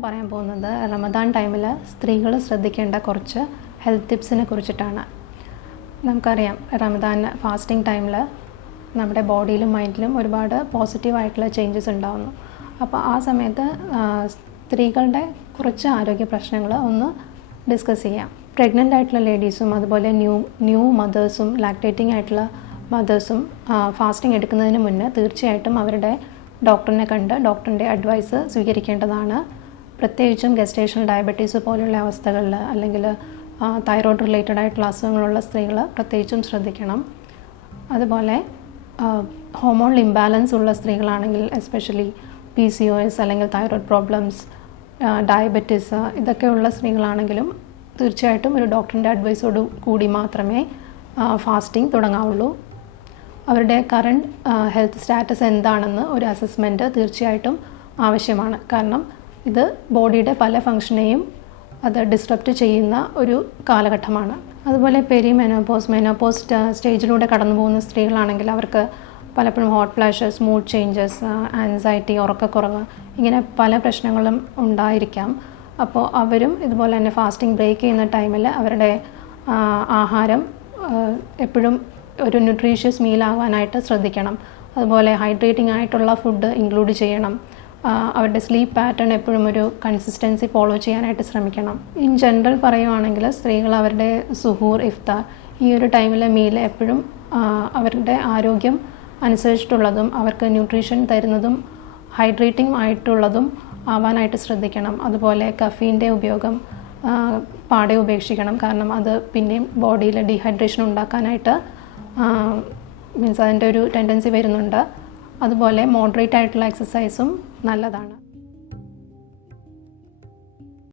ഞാൻ പറയാൻ പോകുന്നത് റമദാൻ ടൈമിൽ സ്ത്രീകൾ ശ്രദ്ധിക്കേണ്ട കുറച്ച് ഹെൽത്ത് ടിപ്സിനെ കുറിച്ചിട്ടാണ്. നമുക്കറിയാം റമദാൻ ഫാസ്റ്റിംഗ് ടൈമിൽ നമ്മുടെ ബോഡിയിലും മൈൻഡിലും ഒരുപാട് പോസിറ്റീവായിട്ടുള്ള ചേഞ്ചസ് ഉണ്ടാകുന്നു. അപ്പോൾ ആ സമയത്ത് സ്ത്രീകളുടെ കുറച്ച് ആരോഗ്യ പ്രശ്നങ്ങൾ ഒന്ന് ഡിസ്കസ് ചെയ്യാം. പ്രഗ്നൻ്റ് ആയിട്ടുള്ള ലേഡീസും അതുപോലെ ന്യൂ മദേഴ്സും ലാക്ടേറ്റിംഗ് ആയിട്ടുള്ള മദേഴ്സും ഫാസ്റ്റിംഗ് എടുക്കുന്നതിന് മുന്നേ തീർച്ചയായിട്ടും അവരുടെ ഡോക്ടറിനെ കണ്ട് ഡോക്ടറിൻ്റെ അഡ്വൈസ് സ്വീകരിക്കേണ്ടതാണ്. പ്രത്യേകിച്ചും ഗസ്റ്റേഷണൽ ഡയബറ്റീസ് പോലുള്ള അവസ്ഥകളിൽ അല്ലെങ്കിൽ തൈറോയ്ഡ് റിലേറ്റഡ് ആയിട്ടുള്ള അസുഖങ്ങളുള്ള സ്ത്രീകൾ പ്രത്യേകിച്ചും ശ്രദ്ധിക്കണം. അതുപോലെ ഹോർമോണൽ ഇംബാലൻസ് ഉള്ള സ്ത്രീകളാണെങ്കിൽ എസ്പെഷ്യലി PCOS അല്ലെങ്കിൽ തൈറോയ്ഡ് പ്രോബ്ലംസ്, ഡയബറ്റീസ് ഇതൊക്കെയുള്ള സ്ത്രീകളാണെങ്കിലും തീർച്ചയായിട്ടും ഒരു ഡോക്ടറിൻ്റെ അഡ്വൈസോട് കൂടി മാത്രമേ ഫാസ്റ്റിംഗ് തുടങ്ങാവുള്ളൂ. അവരുടെ കറണ്ട് ഹെൽത്ത് സ്റ്റാറ്റസ് എന്താണെന്ന് ഒരു അസസ്മെൻറ്റ് തീർച്ചയായിട്ടും ആവശ്യമാണ്. കാരണം ഇത് ബോഡിയുടെ പല ഫങ്ഷനെയും അത് ഡിസ്റപ്റ്റ് ചെയ്യുന്ന ഒരു കാലഘട്ടമാണ്. അതുപോലെ മെനോപോസ് സ്റ്റേജിലൂടെ കടന്നു പോകുന്ന സ്ത്രീകളാണെങ്കിൽ അവർക്ക് പലപ്പോഴും hot flashes, mood changes, anxiety, ഉറക്കക്കുറവ് ഇങ്ങനെ പല പ്രശ്നങ്ങളും ഉണ്ടായിരിക്കാം. അപ്പോൾ അവരും ഇതുപോലെ തന്നെ ഫാസ്റ്റിംഗ് ബ്രേക്ക് ചെയ്യുന്ന ടൈമിൽ അവരുടെ ആഹാരം എപ്പോഴും ഒരു ന്യൂട്രീഷ്യസ് മീലാവാനായിട്ട് ശ്രദ്ധിക്കണം. അതുപോലെ ഹൈഡ്രേറ്റിംഗ് ആയിട്ടുള്ള ഫുഡ് ഇൻക്ലൂഡ് ചെയ്യണം. അവരുടെ സ്ലീപ്പ് പാറ്റേൺ എപ്പോഴും ഒരു കൺസിസ്റ്റൻസി ഫോളോ ചെയ്യാനായിട്ട് ശ്രമിക്കണം. ഇൻ ജനറൽ പറയുവാണെങ്കിൽ സ്ത്രീകൾ അവരുടെ സുഹൂർ, ഇഫ്താർ ഈ ഒരു ടൈമിലെ മീൽ എപ്പോഴും അവരുടെ ആരോഗ്യം അനുസരിച്ചിട്ടുള്ളതും അവർക്ക് ന്യൂട്രീഷൻ തരുന്നതും ഹൈഡ്രേറ്റിംഗ് ആയിട്ടുള്ളതും ആവാനായിട്ട് ശ്രദ്ധിക്കണം. അതുപോലെ കഫീൻ്റെ ഉപയോഗം പാടെ ഉപേക്ഷിക്കണം. കാരണം അത് പിന്നെയും ബോഡിയിൽ ഡീഹൈഡ്രേഷൻ ഉണ്ടാക്കാനായിട്ട് മീൻസ് അതിൻ്റെ ഒരു ടെൻഡൻസി വരുന്നുണ്ട്. അതുപോലെ മോഡറേറ്റ് ആയിട്ടുള്ള എക്സസൈസും നല്ലതാണ്.